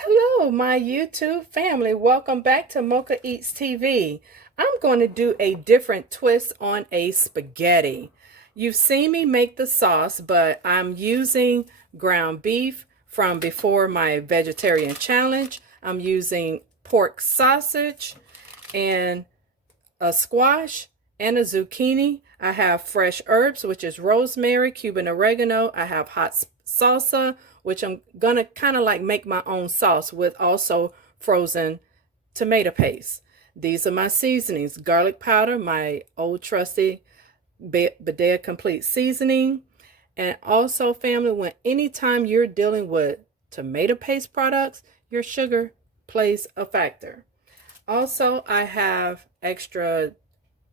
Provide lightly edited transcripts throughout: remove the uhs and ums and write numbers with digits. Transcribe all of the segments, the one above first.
Hello, my YouTube family. Welcome back to Mochaeatstv. I'm going to do a different twist on a spaghetti. You've seen me make the sauce, but I'm using ground beef from before my vegetarian challenge. I'm using pork sausage and a squash and a zucchini. I have fresh herbs, which is rosemary, Cuban oregano. I have hot salsa, which I'm gonna kind of like make my own sauce with, also frozen tomato paste. These are my seasonings: garlic powder, my old trusty Badea complete seasoning. And also, family, when anytime you're dealing with tomato paste products, your sugar plays a factor. Also, I have extra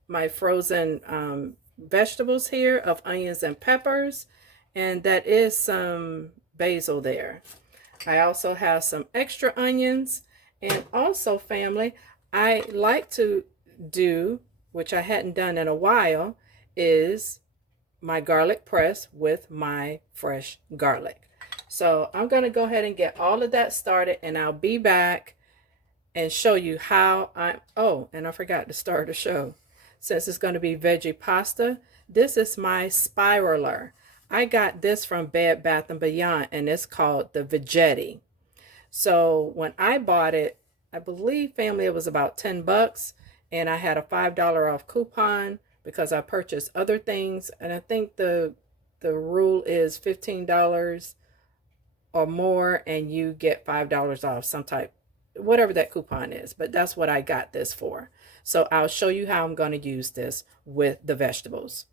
my frozen vegetables here of onions and peppers, and that is some basil there. I also have some extra onions, and also, family, I like to do, which I hadn't done in a while, is my garlic press with my fresh garlic. So I'm going to go ahead and get all of that started, and I'll be back and show you how oh, and I forgot to start the show. Since it's going to be veggie pasta, this is my spiraler. I got this from Bed Bath & Beyond, and it's called the Veggetti. So when I bought it, I believe, family, it was about 10 bucks, and I had a $5 off coupon because I purchased other things, and I think the rule is $15 or more, and you get $5 off some type, whatever that coupon is, but that's what I got this for. So I'll show you how I'm going to use this with the vegetables.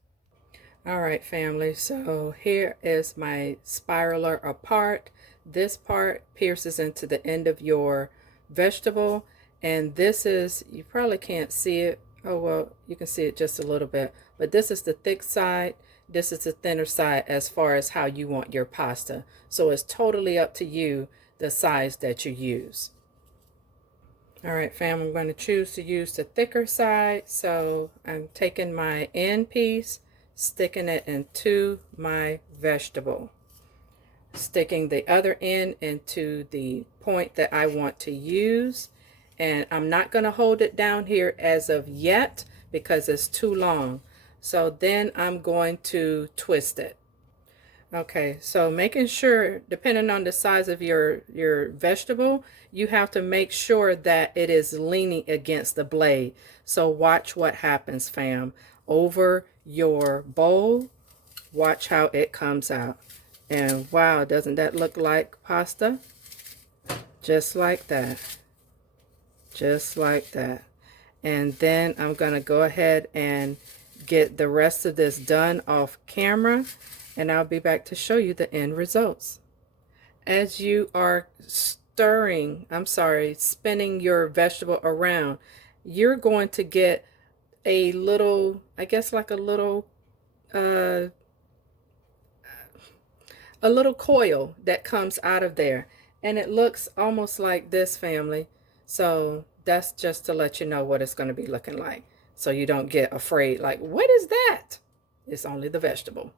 All right, family, so here is my spiraler apart. This part pierces into the end of your vegetable, and this is, you probably can't see it. Oh, well, you can see it just a little bit, but this is the thick side. This is the thinner side as far as how you want your pasta. So it's totally up to you, the size that you use. All right, fam, I'm going to choose to use the thicker side. So I'm taking my end piece, sticking it into my vegetable, sticking the other end into the point that I want to use. And I'm not going to hold it down here as of yet because it's too long. So then I'm going to twist it. Okay, so making sure, depending on the size of your vegetable, you have to make sure that it is leaning against the blade. So watch what happens, fam. Over your bowl, watch how it comes out. And wow, doesn't that look like pasta? Just like that. Just like that. And then I'm going to go ahead and get the rest of this done off camera, and I'll be back to show you the end results. As you are spinning your vegetable around, you're going to get a little, I guess like a little coil that comes out of there, and it looks almost like this, family. So that's just to let you know what it's going to be looking like, so you don't get afraid like, what is that? It's only the vegetable.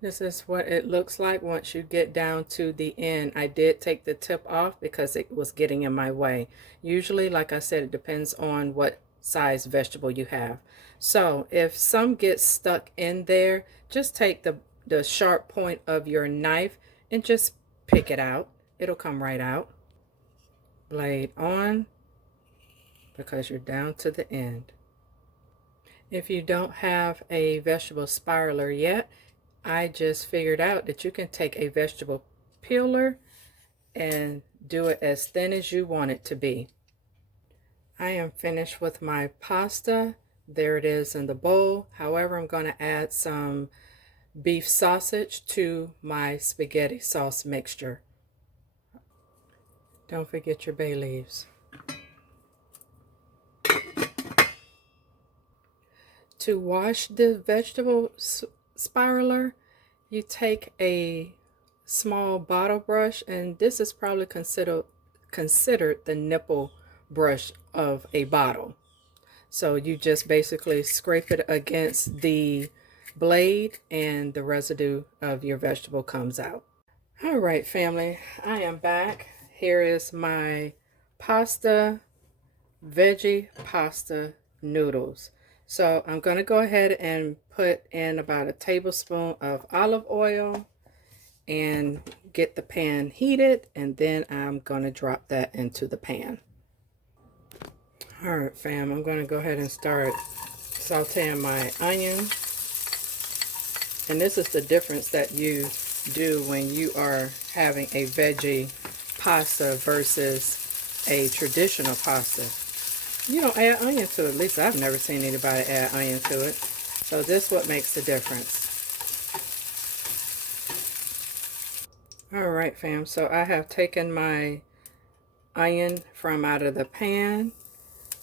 This is what it looks like once you get down to the end. I did take the tip off because it was getting in my way. Usually, like I said, it depends on what size vegetable you have. So if some gets stuck in there, just take the sharp point of your knife and just pick it out. It'll come right out. Blade on, because you're down to the end. If you don't have a vegetable spiraler yet, I just figured out that you can take a vegetable peeler and do it as thin as you want it to be. I am finished with my pasta. There it is in the bowl. However, I'm going to add some beef sausage to my spaghetti sauce mixture. Don't forget your bay leaves. To wash the vegetable spiraler, you take a small bottle brush, and this is probably considered the nipple brush of a bottle. So you just basically scrape it against the blade, and the residue of your vegetable comes out. All right, family, I am back. Here is my pasta, veggie pasta noodles. So I'm going to go ahead and put in about a tablespoon of olive oil and get the pan heated, and then I'm going to drop that into the pan. All right, fam, I'm going to go ahead and start sauteing my onion. And this is the difference that you do when you are having a veggie pasta versus a traditional pasta. You don't add onion to it. At least I've never seen anybody add onion to it. So this is what makes the difference. All right, fam. So I have taken my onion from out of the pan.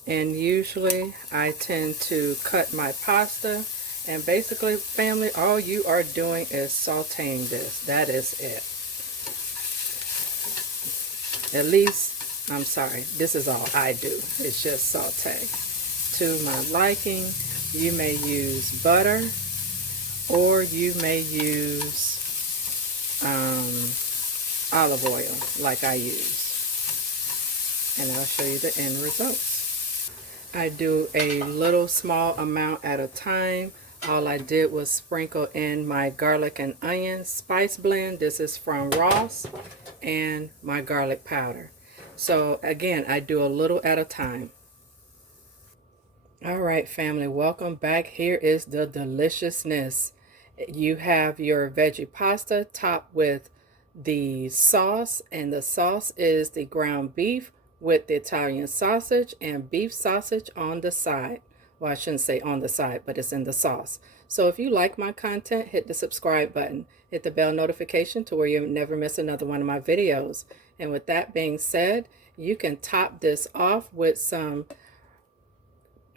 And usually I tend to cut my pasta. And basically, family, all you are doing is sauteing this. That is it. At least, I'm sorry, this is all I do. It's just saute. To my liking, you may use butter or you may use olive oil like I use. And I'll show you the end results. I do a little small amount at a time. All I did was sprinkle in my garlic and onion spice blend. This is from Ross, and my garlic powder. So again, I do a little at a time. All right, family, welcome back. Here is the deliciousness. You have your veggie pasta topped with the sauce, and the sauce is the ground beef with the Italian sausage and beef sausage on the side. Well, I shouldn't say on the side, but it's in the sauce. So if you like my content, hit the subscribe button. Hit the bell notification to where you never miss another one of my videos. And with that being said, you can top this off with some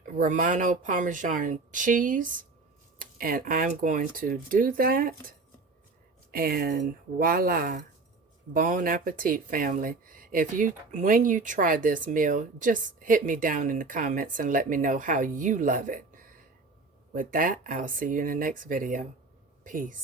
Romano Parmesan cheese. And I'm going to do that. And voila. Bon appetit, family. When you try this meal, just hit me down in the comments and let me know how you love it. With that, I'll see you in the next video. Peace.